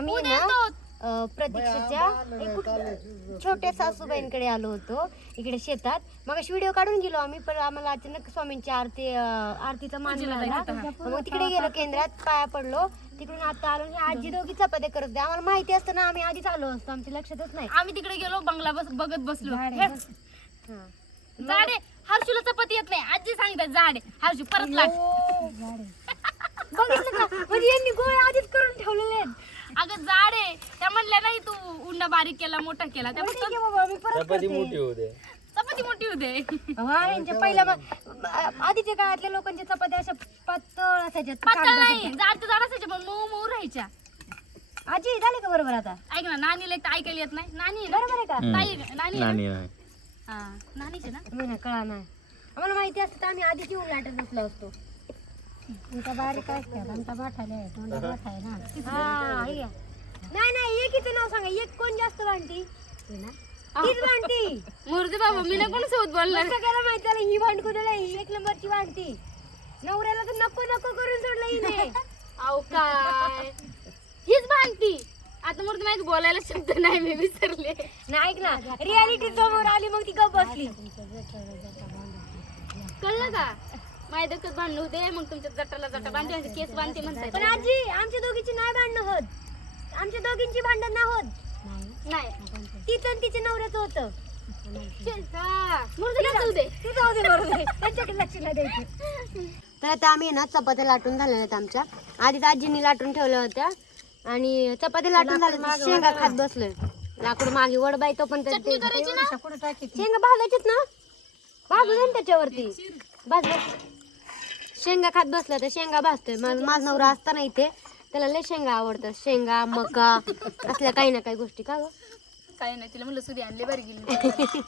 आम्ही ना प्रतीक्षेच्या छोट्या सासूबाईंकडे आलो होतो इकडे शेतात. मग व्हिडिओ काढून गेलो आम्ही, पण आम्हाला अचानक स्वामींची आरतीचा मान मिळाला. मग तिकडे गेलो केंद्रात, पाया पडलो. तिकडून आता आलो. आजी दोघी चपात्या करत होत्या. आम्हाला माहिती असतं ना आम्ही आधीच आलो असतो, आमच्या लक्षातच नाही. आम्ही तिकडे गेलो, बंगला बघत बसलो. झाडे हर्षूला चपाती येत नाही, आजी सांगतात झाडे हर्षू परत लाट. बघितलं का, म्हणजे यांनी गोळे आधीच करून ठेवलेले आहेत. अगं झाडे त्या म्हणल्या नाही तू उंडा बारीक केला मोठा केला, चपाती मोठी होते. चपाती मोठी होते. यांच्या पहिल्या आधीच्या काळातल्या लोकांच्या चपात्या अशा पातळ असायच्या. पातळ नाही, जाड जाड असायच्या पण मऊ मऊ राहायच्या. आजी झाले का बरोबर आता? ऐक ना, नानीला एक ऐकायला येत नाही. नानी बरोबर आहे का? ताई नानी नानी हा नानीचे ना. नाही कळा नाही, आम्हाला माहिती असतं तर आम्ही आधीच येऊन लाटत बसलो असतो. बारीक असतात आमचा बाठाले आहे, तोंडा बाठा आहे ना. हा नाही नाही, एकीचं नाव सांगा. एक कोण जास्त भांडती? तीच भांडती. मूर्ती बाबा मी ना कोण सोबत बोलणार. सगळ्याला माहिती झालं ही भांड कुदळ ही एक नंबरची भांडती. नवऱ्याला तर नको नको करून सोडलं हिने. अहो काय हीच भांडती. आता मूर्ती माहिती बोलायला शब्द नाही, मी विसरले. नाही ऐक ना, रियालिटी समोर आली मग ती गप बसली. कळलं का? माझ्या डोक्यात भांडण होते, मग तुमच्या जटाला जटा बांधते, म्हणजे केस बांधते म्हणताय. पण आजी आमच्या दोघीची नाही भांडणं होत, आमच्या दोघींची भांडण नाही होत. नाही तिचं आणि तिच्या नवऱ्याचं होतं. तर आता आम्ही ना चपात्या लाटून झालेल्या आहेत आमच्या. आधी आजींनी लाटून ठेवल्या होत्या आणि चपात्या लाटून झाल्या, शेंगा खात बसलोय. लाकूड मागे वडबाई तो पण शेंगा भाजायचीच ना, भाजू दे त्याच्यावरती. शेंगा खात बसला तर शेंगा भाजतोय. माझा नवरा असताना इथे त्याला लय शेंगा आवडतात. शेंगा मका असल्या काही ना काही गोष्टी. का ग काय नाही, तिला म्हणलं सुधी आणले बरी गेली.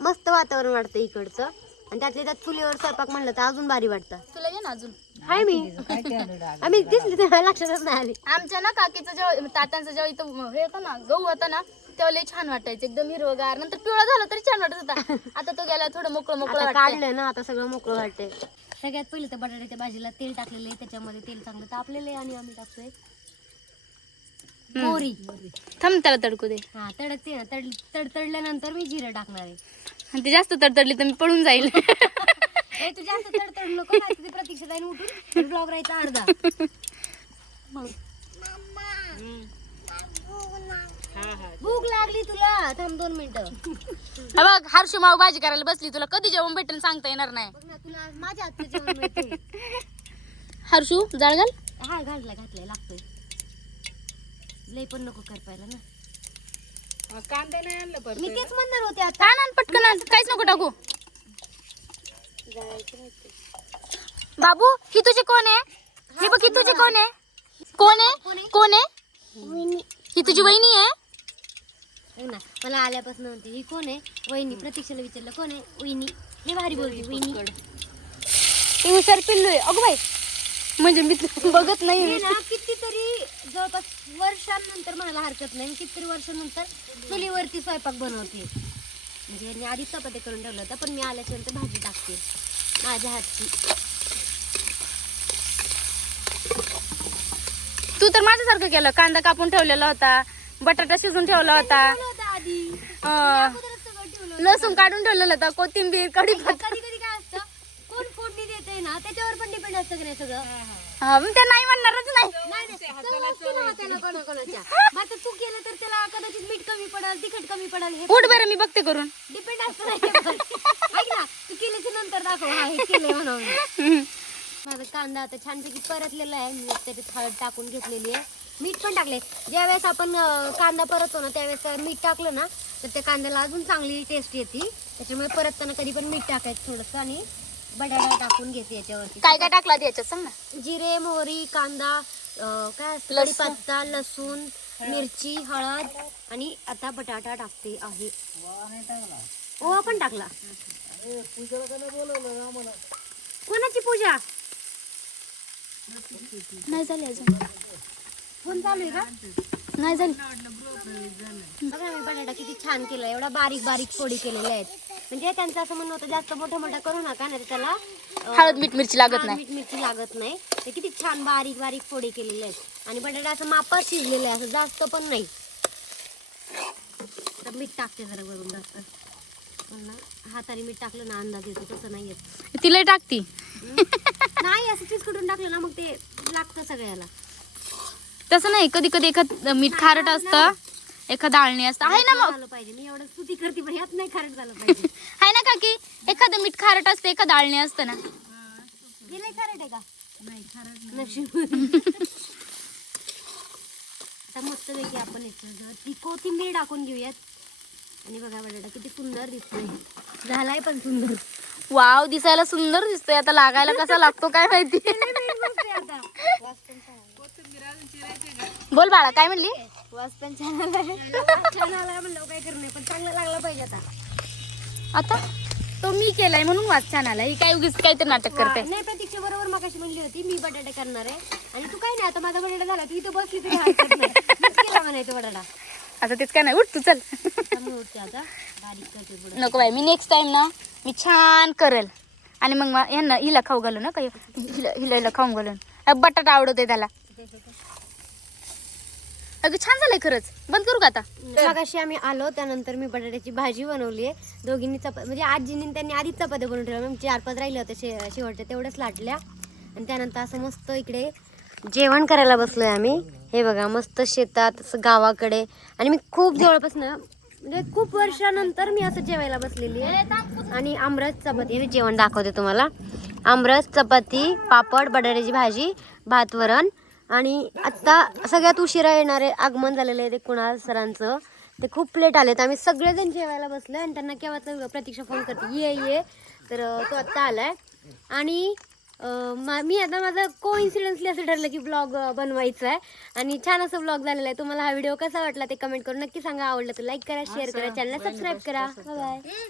मस्त वातावरण वाटतं इकडचं, आणि त्यातल्या त्यात चुलीवर स्वयंपाक म्हणलं तर अजून भारी वाटतं. तुला ये ना अजून. हाय मी आम्ही दिसली तर लक्षातच नाही आली. आमच्या ना काकीचं जेव्हा तात्यांचं जेव्हा इथं हे होतं ना, गहू होता ना, तेव्हा लय छान वाटायचं, एकदम हिरवगार. नंतर पिवळा झाला तरी छान वाटत होता. आता तो गेला थोडं मोकळं मोकळं काढलं ना, आता सगळं मोकळं वाटतंय. सगळ्यात पहिले तर बटाट्याच्या भाजीला तेल टाकलेलं आहे, त्याच्यामध्ये तेल चांगलं तापलेलं आहे आणि आम्ही टाकतोय मोहरी. थांब त्याला तडकू दे. हा तडकते ना, तडतडल्यानंतर मी जिरं टाकणार आहे. आणि ती जास्त तडतडली तर मी पळून जाईल. तू जास्त तडतड नको, प्रतीक्षा जाईन उठून ब्लॉग राहायचा अर्धा. भूक लागली तुला, थांब 2 मिनिटं. बघ हर्षू माऊ भाजी करायला बसली, तुला कधी जेवण भेटेल सांगता येणार नाही. बघ ना, तुला माझ्या हातचं जेवण मिळते. हर्षू जाळ घाल. हा घातलाय लागतोय. लय पण नको करपायला ना. कांदा नाही आणलं परत. मी तेच म्हणणार होते आता. आण पटकन आण, काहीच नको टाकू. बाबू ही तुझी कोण आहे? हे बघ ही तुझी कोण आहे? कोण आहे? कोण आहे? ही तुझी वहिनी आहे ना. मला आल्यापासून म्हणते ही कोण आहे वहिनी. प्रतीक्षेला विचारलं कोण आहे वहिनी. लय भारी बोलते वहिनी. तू हुशार पिल्लू आहे. अगं बाई, म्हणजे मी बघत नाही ना. कितीतरी जवळपास वर्षांनंतर म्हणायला हरकत नाही, कितीतरी वर्षांनंतर चुलीवरती स्वयंपाक बनवते. म्हणजे यांनी आधी चपात्या करून ठेवलं होतं, पण मी आल्याच्यानंतर भाजी टाकते माझ्या हातची. तू तर माझ्यासारखं केलं. कांदा कापून ठेवलेला होता, बटाटा शिजून ठेवला होता, लसूण काढून ठेवलेला होता, कोथिंबीर, कढीपत्ता. कधी कधी काय असतं, कोण फोडणी देते ना त्याच्यावर पण डिपेंड असतं की नाही सगळं. त्या नाही म्हणणारच नाही. कोणाकोणाच्या. मग तू केलं तर त्याला कदाचित मीठ कमी पडेल, तिखट कमी पडेल, हे उठ बरं, मी बघते करून. डिपेंड असतं नाही. ऐक ना, तू केल्याच्या नंतर दाखव हा हे केलंय म्हणून. माझा कांदा आता छानपैकी परतलेला आहे. मी त्याच्यात हळद टाकून घेतलेली आहे, मीठ पण टाकले. ज्यावेळेस आपण कांदा परततो ना त्यावेळेस मीठ टाकलं ना तर त्या कांद्याला अजून चांगली टेस्ट येते. त्याच्यामुळे परतताना कधी पण मीठ टाकायचं थोडंसं, आणि बटाटा टाकून घेते याच्यावरती. काय काय टाकला याच्यात सांग ना. जिरे, मोहरी, कांदा, काय कढीपत्ता, लसूण, मिरची, हळद, आणि आता बटाटा टाकते आहे. ओवा पण टाकला. कोणाची पूजा नाही झाली अजून. फोन चालू आहे का? नाही झाली. बघा मी बटाटा किती छान केला, एवढा बारीक बारीक फोडी केलेल्या आहेत. म्हणजे त्यांचं असं म्हणणं होतं जास्त मोठा मोठा करू नका, नाही त्याला हळद मीठ मिरची लागत नाही. मीठ मिरची लागत नाही. ते किती छान बारीक बारीक फोडी केलेल्या आहेत. आणि बटाटा असं मापात शिजलेलं आहे, असं जास्त पण नाही. तर मीठ टाकते जरा वरून जास्त. पण ना हाताने मीठ टाकलं ना अंदाज येतो, तसं नाही येत. तिला टाकती नाही असं चिचकटून टाकलं ना मग ते लागतं सगळ्याला. तसं नाही, कधी कधी एखाद मीठ खारट असतं, एखादं आळणी असतं. आहे ना मग, झालं पाहिजे. मी एवढं स्तुती करते पण ह्यात नाही खारट झालं पाहिजे. आहे ना काकी, एखादं मीठ खारट असतं, एखादं आळणी असतं ना. हे लय खारट आहे का? नाही खारट नशीब. आता मस्त पैकी आपण ती कोथिंबीर टाकून घेऊयात. आणि बघा बटाटा किती सुंदर दिसतोय, झालाय पण सुंदर. वाव, दिसायला सुंदर दिसतोय. आता लागायला कसा लागतो काय माहिती. आता बोल बाळा, काय म्हणली? वास पण छान आलाय. छान आलाय म्हणलं काय करणे, पण चांगलं लागलं पाहिजे. आता तो मी केलाय म्हणून वास छान आला. ही काय उगीच काहीतरी नाटक करते. नाही, प्रतीक्षा बरोबर मगाशी म्हणली होती मी बटाटा करणार आहे आणि तू काय नाही, आता माझा बटाटा झाला तू इथं बसली तरी हरकत नाही. मीच केला म्हणायचं बटाटा. आता तेच काय नाही, उठ तू चल. कमी होते आता, बारीक करते थोडं. नको बाई, मी नेक्स्ट टाइम ना मी छान करेल. आणि मग ह्यांना हिला खाऊ घालू ना, काही हिला खाऊन घालून. बटाटा आवडतोय त्याला. अगं छान झालंय खरंच. बंद करू का आता? मगाशी आम्ही आलो त्यानंतर मी बटाट्याची भाजी बनवली आहे. दोघींनी म्हणजे आजींनी त्यांनी आधीच चपात्या बनवून ठेवल्या. मग 4-5 राहिले होते शेवटच्या, तेवढ्याच लाटल्या. आणि त्यानंतर असं मस्त इकडे जेवण करायला बसलोय आम्ही. हे बघा मस्त शेतात असं गावाकडे. आणि मी खूप जवळपासून म्हणजे खूप वर्षानंतर मी असं जेवायला बसलेली आहे. आणि आमरस चपाती, मी जेवण दाखवते तुम्हाला. आमरस चपाती, पापड, बटाट्याची भाजी, भात वरण. आणि आत्ता सगळ्यात उशिरा येणारे आगमन झालेलं आहे ते कुणाल सरांचं. ते खूप लेट आलेत. आम्ही सगळेजण जेवायला बसलो आणि त्यांना केव्हाच प्रतीक्षा फोन करते ये. तर तो आत्ता आलाय. आणि मी आता माझं कोइन्सिडन्सली असं ठरलं की ब्लॉग बनवायचा आहे. आणि छान असं ब्लॉग झालेला आहे. तुम्हाला हा व्हिडिओ कसा वाटला ते कमेंट करून नक्की सांगा. आवडलं तर लाईक करा, शेअर करा, चॅनलला सबस्क्राईब करा. बाय.